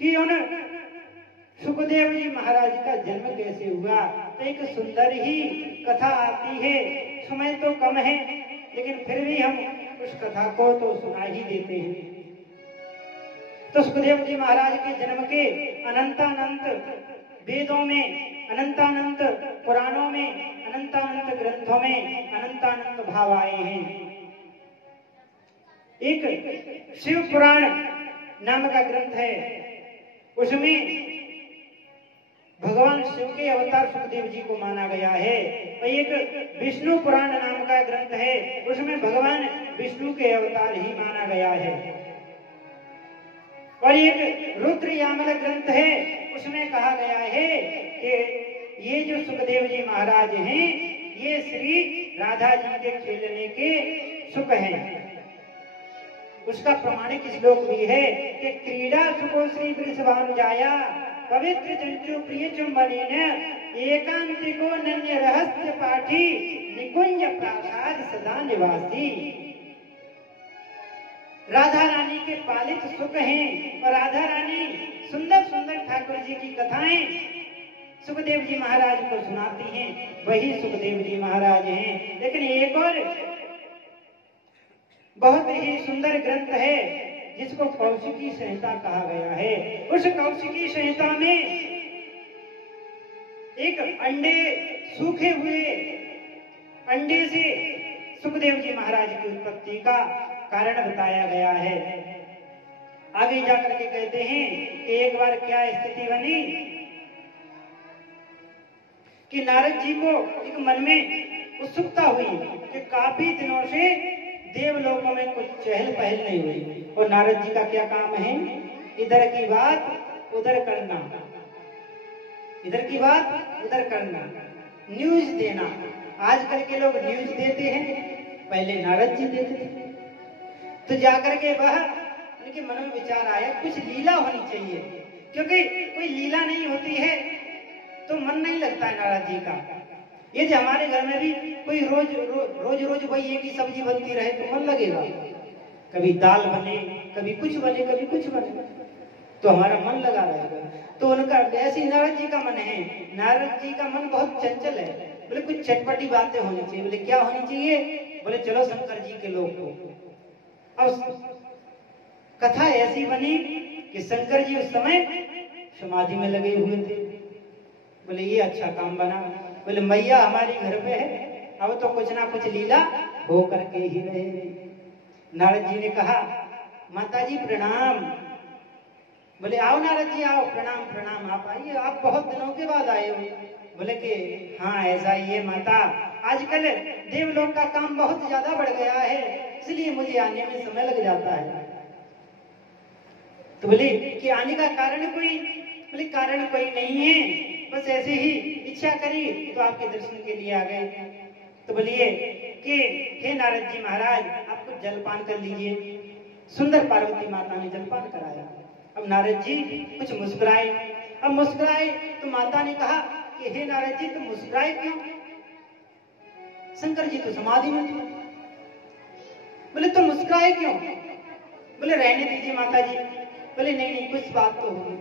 कि उन सुखदेव जी महाराज का जन्म कैसे हुआ। तो एक सुंदर ही कथा आती है। समय तो कम है लेकिन फिर भी हम उस कथा को तो सुना ही देते हैं। तो सुखदेव जी महाराज के जन्म के अनंतानंत वेदों में, अनंतानंत पुराणों में, अनंतानंत ग्रंथों में अनंतानंत भाव आए हैं। एक शिव पुराण नाम का ग्रंथ है, उसमें भगवान शिव के अवतार सुखदेव जी को माना गया है। और एक विष्णु पुराण नाम का ग्रंथ है, उसमें भगवान विष्णु के अवतार ही माना गया है। और एक रुद्र यामल ग्रंथ है, उसमें कहा गया है कि ये जो सुखदेव जी महाराज हैं ये श्री राधा जी के खेलने के सुख हैं। उसका प्रमाणिक श्लोक भी है कि क्रीड़ा सुखो श्री वृषभानुजाया पवित्र चंचु प्रिय चुंबनेन एकांतिको नन्य रहस्य पाठी निकुंज प्रासाद सदा निवासी। राधा रानी के पालित सुख हैं और राधा रानी सुंदर सुंदर ठाकुर जी की कथाएं सुखदेव जी महाराज को सुनाती हैं, वही सुखदेव जी महाराज हैं। लेकिन एक और बहुत ही सुंदर ग्रंथ है जिसको कौशिकी संहिता कहा गया है। उस कौशिकी संहिता में एक अंडे, सूखे हुए अंडे से सुखदेव जी महाराज की उत्पत्ति का कारण बताया गया है। आगे जाकर के कहते हैं कि एक बार क्या स्थिति बनी कि नारद जी को एक मन में उत्सुकता हुई कि काफी दिनों से देवलोकों में कुछ चहल पहल नहीं हुई। और नारद जी का क्या काम है? इधर की बात उधर करना, इधर की बात उधर करना, न्यूज देना। आजकल के लोग न्यूज देते हैं, पहले नारद जी देते थे। तो जाकर के वह उनके मन में विचार आया कुछ लीला होनी चाहिए, क्योंकि कोई लीला नहीं होती है तो मन नहीं लगता है नारद जी का। ये जो हमारे घर में भी कोई रोज वही एक ही सब्जी बनती रहे तो मन लगेगा। कभी दाल बने, कभी कुछ बने, कभी कुछ बने, तो हमारा मन लगा रहेगा। तो उनका ऐसी नारद जी का मन है। नारद जी का मन बहुत चंचल है। बोले कुछ चटपटी बातें होनी चाहिए। बोले क्या होनी चाहिए? बोले चलो शंकर जी के लोग को। अब कथा ऐसी बनी कि शंकर जी उस समय समाधि में लगे हुए थे। बोले ये अच्छा काम बना। बोले मैया हमारी घर पे है, अब तो कुछ ना कुछ लीला हो करके ही रहे। नारद जी ने कहा माता जी प्रणाम। बोले आओ नारद जी आओ, प्रणाम प्रणाम, आप आइए, आप बहुत दिनों के बाद आए हो। बोले कि हाँ ऐसा ही है माता, आजकल देवलोक का काम बहुत ज्यादा बढ़ गया है, इसलिए मुझे आने में समय लग जाता है। तो बोले कि आने का कारण कोई? बोले कारण कोई नहीं है, बस ऐसे ही इच्छा करी तो आपके दर्शन के लिए आ गए। तो बोलिए कि हे नारद जी महाराज आप कुछ जलपान कर लीजिए। सुंदर पार्वती माता ने जलपान कराया। अब नारद जी कुछ मुस्कुराए। अब मुस्कुराए तो माता ने कहा कि हे नारद जी तुम मुस्कुराए क्यों? शंकर जी तो समाधि में थे। बोले तुम मुस्कुराए क्यों? बोले रहने दीजिए माता जी। बोले नहीं नहीं कुछ बात तो होगी।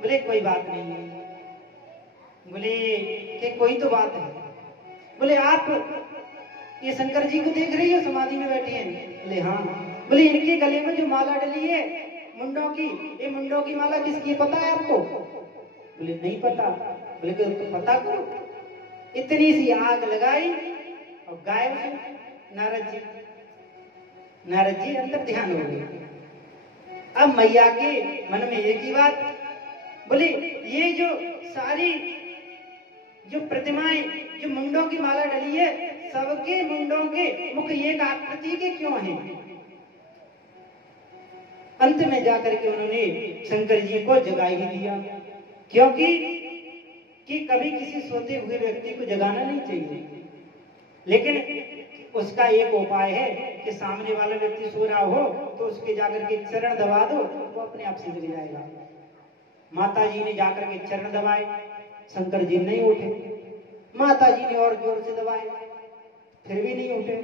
बोले कोई बात नहीं है। बोले कि कोई तो बात है। बोले आप ये शंकर जी को देख रही हो समाधि में बैठी हैं? बोले हाँ। बोले इनके गले में जो माला डली है मुंडों की, ये मुंडों की माला किसकी पता है आपको? बोले नहीं पता। बोले तो पता करो। इतनी सी आग लगाई और गायब है नारद जी अंदर ध्यान हो गए। अब मैया के मन में एक ही बात, बोले ये जो सारी जो प्रतिमाएं जो मुंडों की माला डली है सबके मुंडों के मुख एक आकृति के क्यों हैं? अंत में जाकर के उन्होंने शंकर जी को जगा ही दिया, क्योंकि कि कभी किसी सोते हुए व्यक्ति को जगाना नहीं चाहिए। लेकिन उसका एक उपाय है कि सामने वाला व्यक्ति सो रहा हो तो उसके जाकर के चरण दबा दो, वो अपने आप से गिर जाएगा। माता जी ने जाकर के चरण दबाए, शंकर जी नहीं उठे। माता जी ने और जोर से दबाए, फिर भी नहीं उठे।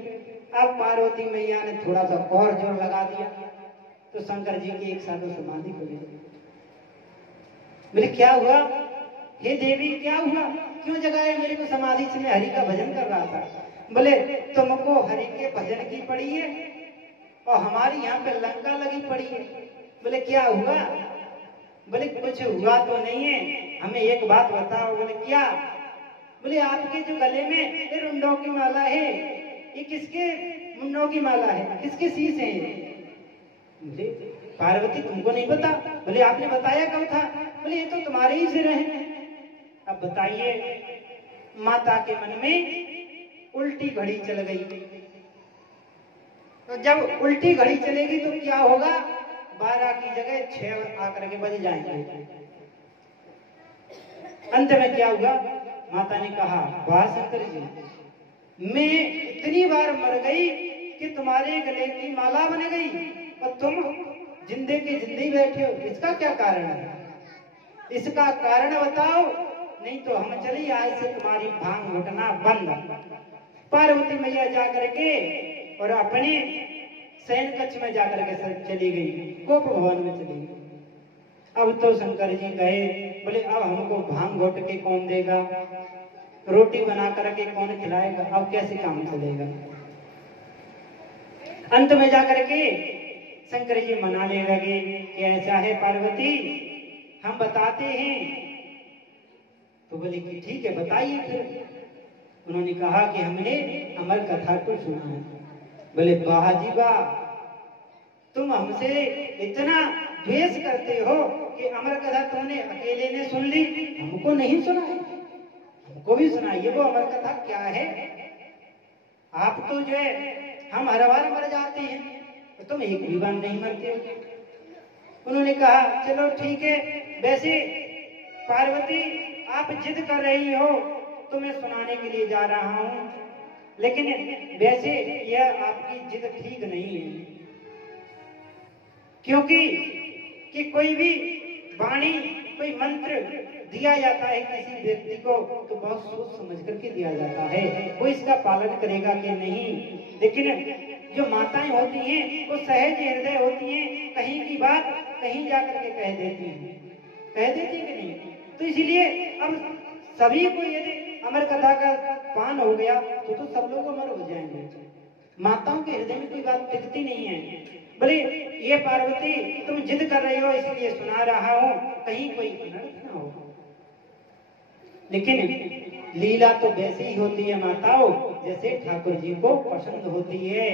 अब पार्वती मैया ने थोड़ा सा और जोर लगा दिया तो शंकर जी की एक साथ समाधि खुली। बोले क्या हुआ हे देवी, क्या हुआ, क्यों जगाया मेरे को समाधि से? मैं हरि का भजन कर रहा था। बोले तुमको हरि के भजन की पड़ी है और हमारी यहाँ पे लंका लगी पड़ी है। बोले क्या हुआ? बोले कुछ हुआ तो नहीं है, हमें एक बात बताओ। बोले क्या? बोले आपके जो गले में ये रुंडों की माला है, ये किसके मुंडों की माला है, किसके शीश है? बोले पार्वती तुमको नहीं पता? बोले आपने बताया कब था? बोले ये तो तुम्हारे ही सिर हैं। अब बताइए, माता के मन में उल्टी घड़ी चल गई। तो जब उल्टी घड़ी चलेगी तो क्या होगा? 12 की जगह 6 आकर के बज जाएंगे। अंत में क्या हुआ? माता ने कहा वाह शंकर जी, मैं इतनी बार मर गई कि तुम्हारे गले की माला बन गई और तुम जिंदे के जिंदे बैठे हो। इसका क्या कारण है? इसका कारण बताओ, नहीं तो हम चली आज से तुम्हारी भांग घुटना बंद। पार्वती मैया जाकर के और अपने शयन कक्ष में जाकर के चली गई, गोप भवन में चली गई। अब तो शंकर जी कहे, बोले अब हमको भांग घोट के कौन देगा, रोटी बना करके कौन खिलाएगा, अब कैसे काम चलेगा? अंत में जाकर के शंकर जी मनाने लगे कि ऐसा है पार्वती, हम बताते हैं। तो बोले कि ठीक है बताइए फिर। उन्होंने कहा कि हमने अमर कथा को सुना है। बोले वाह जी वाह, तुम हमसे इतना द्वेष करते हो कि अमर कथा तुमने अकेले ने सुन ली, हमको नहीं सुनाई, हमको भी सुनाइए वो अमर कथा क्या है। आप तो जो है हम हर बार मर जाते हैं, तो तुम एक भी बार नहीं मरते हो। उन्होंने कहा चलो ठीक है, वैसे पार्वती आप जिद कर रही हो तो मैं सुनाने के लिए जा रहा हूं, लेकिन वैसे यह आपकी जिद ठीक नहीं है, क्योंकि कि कोई भी वाणी, कोई मंत्र दिया जाता है किसी व्यक्ति को तो बहुत सोच समझ करके दिया जाता है, वो इसका पालन करेगा कि नहीं। लेकिन जो माताएं होती हैं वो सहज हृदय होती हैं, कहीं की बात कहीं जाकर के कह देती हैं, कह देती है कि नहीं। तो इसलिए अब सभी को यदि अमर कथा का पान हो गया तो सब लोग अमर हो जाएंगे। माताओं के हृदय में कोई बात टिकती नहीं है। बोले ये पार्वती तुम जिद कर रही हो इसलिए सुना रहा हूं, कहीं कोई अनर्थ ना हो। लेकिन लीला तो वैसे ही होती है माताओं जैसे ठाकुर जी को पसंद होती है।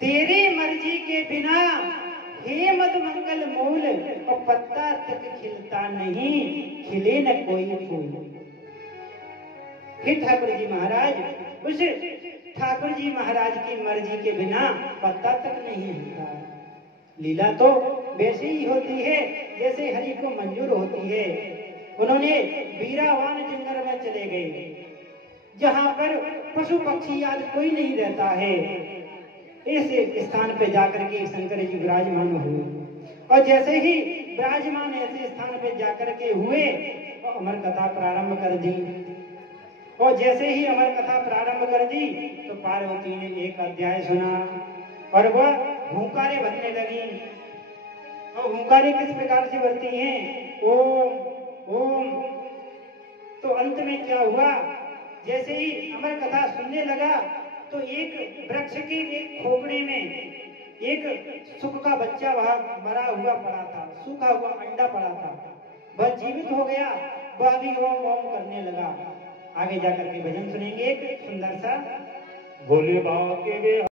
तेरी मर्जी के बिना हे मद मंगल मूल और पत्ता तक खिलता नहीं, खिले न कोई फूल। हे ठाकुर जी महाराज, उस ठाकुर जी महाराज की मर्जी के बिना पत्ता तक नहीं हिलता। लीला तो वैसे ही होती है जैसे हरि को मंजूर होती है। उन्होंने वीरावान जंगल में चले गए जहां पर पशु पक्षी आदि कोई नहीं रहता है। इस स्थान पे जाकर के शंकर जी विराजमान हुए और जैसे ही विराजमान ऐसे स्थान पे जाकर के हुए तो अमर कथा प्रारंभ कर दी। और जैसे ही अमर कथा प्रारंभ कर दी तो पार्वती ने एक अध्याय सुना और वह हुंकारे भरने लगी। और हुंकारे किस प्रकार से भरती हैं? ओम ओम। तो अंत में क्या हुआ, जैसे ही अमर कथा सुनने लगा तो एक वृक्ष के एक खोपड़े में एक सुख का बच्चा वहां मरा हुआ पड़ा था, सूखा हुआ अंडा पड़ा था, वह जीवित हो गया, वह भी ओम ओम करने लगा। आगे जाकर के भजन सुनेंगे एक सुंदर सा। भोले बाबा के